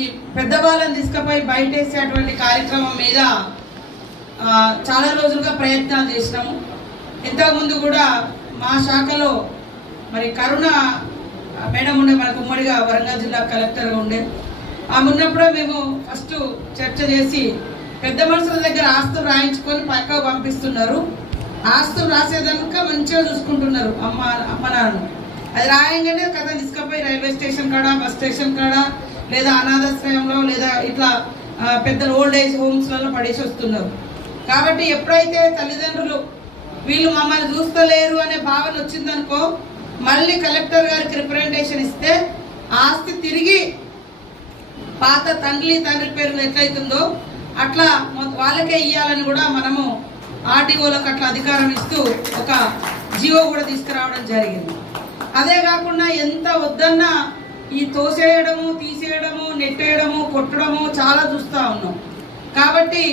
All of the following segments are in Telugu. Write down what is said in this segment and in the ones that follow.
ఈ పెద్దవాళ్ళని తీసుకుపోయి బయటేసేటువంటి కార్యక్రమం మీద చాలా రోజులుగా ప్రయత్నాలు చేసినాము. ఇంతకుముందు కూడా మా శాఖలో మరి కరుణ మేడం ఉండే, మనకు ఉమ్మడిగా వరంగల్ జిల్లా కలెక్టర్గా ఉండే. ఆమె ఉన్నప్పుడే మేము ఫస్ట్ చర్చ చేసి పెద్ద మనుషుల దగ్గర ఆస్తులు రాయించుకొని పక్కకు పంపిస్తున్నారు, ఆస్తులు రాసేదాక మంచిగా చూసుకుంటున్నారు అమ్మ నాన్న. అది రాయంగానే కథ తీసుకుపోయి రైల్వే స్టేషన్ కాడ, బస్ స్టేషన్ కాడ, లేదా అనాథాశ్రయంలో, లేదా ఇట్లా పెద్ద ఓల్డ్ ఏజ్ హోమ్స్లలో పడేసి వస్తున్నారు. కాబట్టి ఎప్పుడైతే తల్లిదండ్రులు వీళ్ళు మమ్మల్ని చూస్తలేరు అనే భావన వచ్చిందనుకో, మళ్ళీ కలెక్టర్ గారికి రిప్రజెంటేషన్ ఇస్తే ఆస్తి తిరిగి పాత తండ్రి పేరు ఎట్లయితుందో అట్లా వాళ్ళకే ఇవ్వాలని కూడా మనము ఆర్టీఓలకు అట్లా అధికారం ఇస్తూ ఒక జీవో కూడా తీసుకురావడం జరిగింది. అదే కాకుండా ఎంత వద్దన్నా ఈ తోసేయడము, తీసేయడము, నెట్టేయడము, కొట్టడము చాలా చూస్తూ ఉన్నాం. కాబట్టి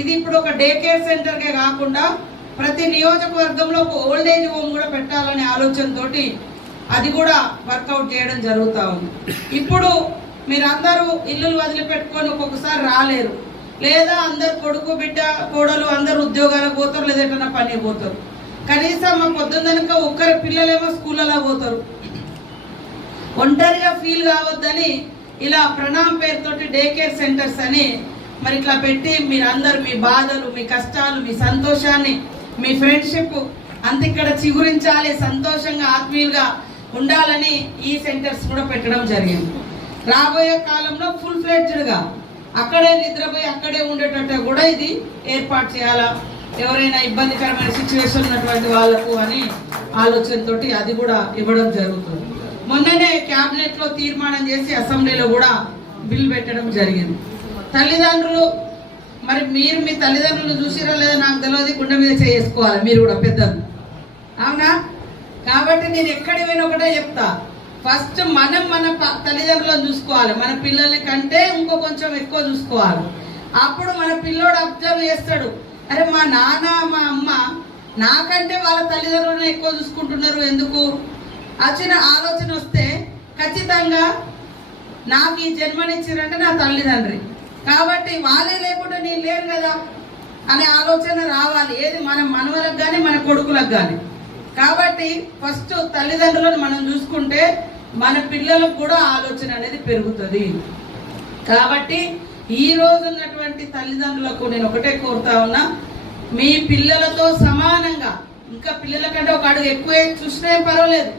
ఇది ఇప్పుడు ఒక డే కేర్ సెంటర్కే కాకుండా ప్రతి నియోజకవర్గంలో ఒక ఓల్డ్ ఏజ్ హోమ్ కూడా పెట్టాలనే ఆలోచనతోటి అది కూడా వర్కౌట్ చేయడం జరుగుతూ ఉంది. ఇప్పుడు మీరందరూ ఇల్లులు వదిలిపెట్టుకొని ఒక్కొక్కసారి రాలేరు, లేదా అందరు కొడుకు బిడ్డ కోడలు అందరు ఉద్యోగాలకు పోతారు, లేదా ఎట్లా పని పోతారు. కనీసం మా పొద్దున్నక ఒక్కరి పిల్లలేమో స్కూళ్ళలో పోతారు. ఒంటరిగా ఫీల్ కావద్దని ఇలా ప్రణామ్ పేరుతోటి డే కేర్ సెంటర్స్ అని మరి ఇట్లా పెట్టి మీరందరూ మీ బాధలు, మీ కష్టాలు, మీ సంతోషాన్ని, మీ ఫ్రెండ్షిప్ అంత ఇక్కడ చిగురించాలి, సంతోషంగా ఆత్మీయులుగా ఉండాలని ఈ సెంటర్స్ కూడా పెట్టడం జరిగింది. రాబోయే కాలంలో ఫుల్ ఫ్లెడ్జ్డ్గా అక్కడే నిద్రపోయి అక్కడే ఉండేటట్టు కూడా ఇది ఏర్పాటు చేయాలా, ఎవరైనా ఇబ్బందికరమైన సిచ్యువేషన్ ఉన్నటువంటి వాళ్లకు అని ఆలోచనతోటి అది కూడా ఇవ్వడం జరుగుతుంది. మొన్ననే క్యాబినెట్ లో తీర్మానం చేసి అసెంబ్లీలో కూడా బిల్ పెట్టడం జరిగింది. తల్లిదండ్రులు మరి మీరు మీ తల్లిదండ్రులు చూసిరా లేదా నాకు తెలియదు, గుండె మీద చేసుకోవాలి మీరు కూడా పెద్దలు, అవునా? కాబట్టి నేను ఎక్కడి పోయినా ఒకటే చెప్తా, ఫస్ట్ మనం మన తల్లిదండ్రులను చూసుకోవాలి, మన పిల్లల కంటే ఇంకో కొంచెం ఎక్కువ చూసుకోవాలి. అప్పుడు మన పిల్లోడు అబ్జర్వ్ చేస్తాడు, అరే మా నాన్న మా అమ్మ నాకంటే వాళ్ళ తల్లిదండ్రులను ఎక్కువ చూసుకుంటున్నారు ఎందుకు వచ్చిన ఆలోచన వస్తే ఖచ్చితంగా నాకు ఈ జన్మనిచ్చారంటే నా తల్లిదండ్రి, కాబట్టి వాళ్ళే లేకుండా నేను లేరు కదా అనే ఆలోచన రావాలి. ఏది మన మనవలకు కానీ మన కొడుకులకు కానీ. కాబట్టి ఫస్ట్ తల్లిదండ్రులను మనం చూసుకుంటే మన పిల్లలకు కూడా ఆలోచన అనేది పెరుగుతుంది. కాబట్టి ఈ రోజు ఉన్నటువంటి తల్లిదండ్రులకు నేను ఒకటే కోరుతా ఉన్నా, మీ పిల్లలతో సమానంగా, ఇంకా పిల్లల కంటే ఒక అడుగు ఎక్కువ చూసినా పర్వాలేదు,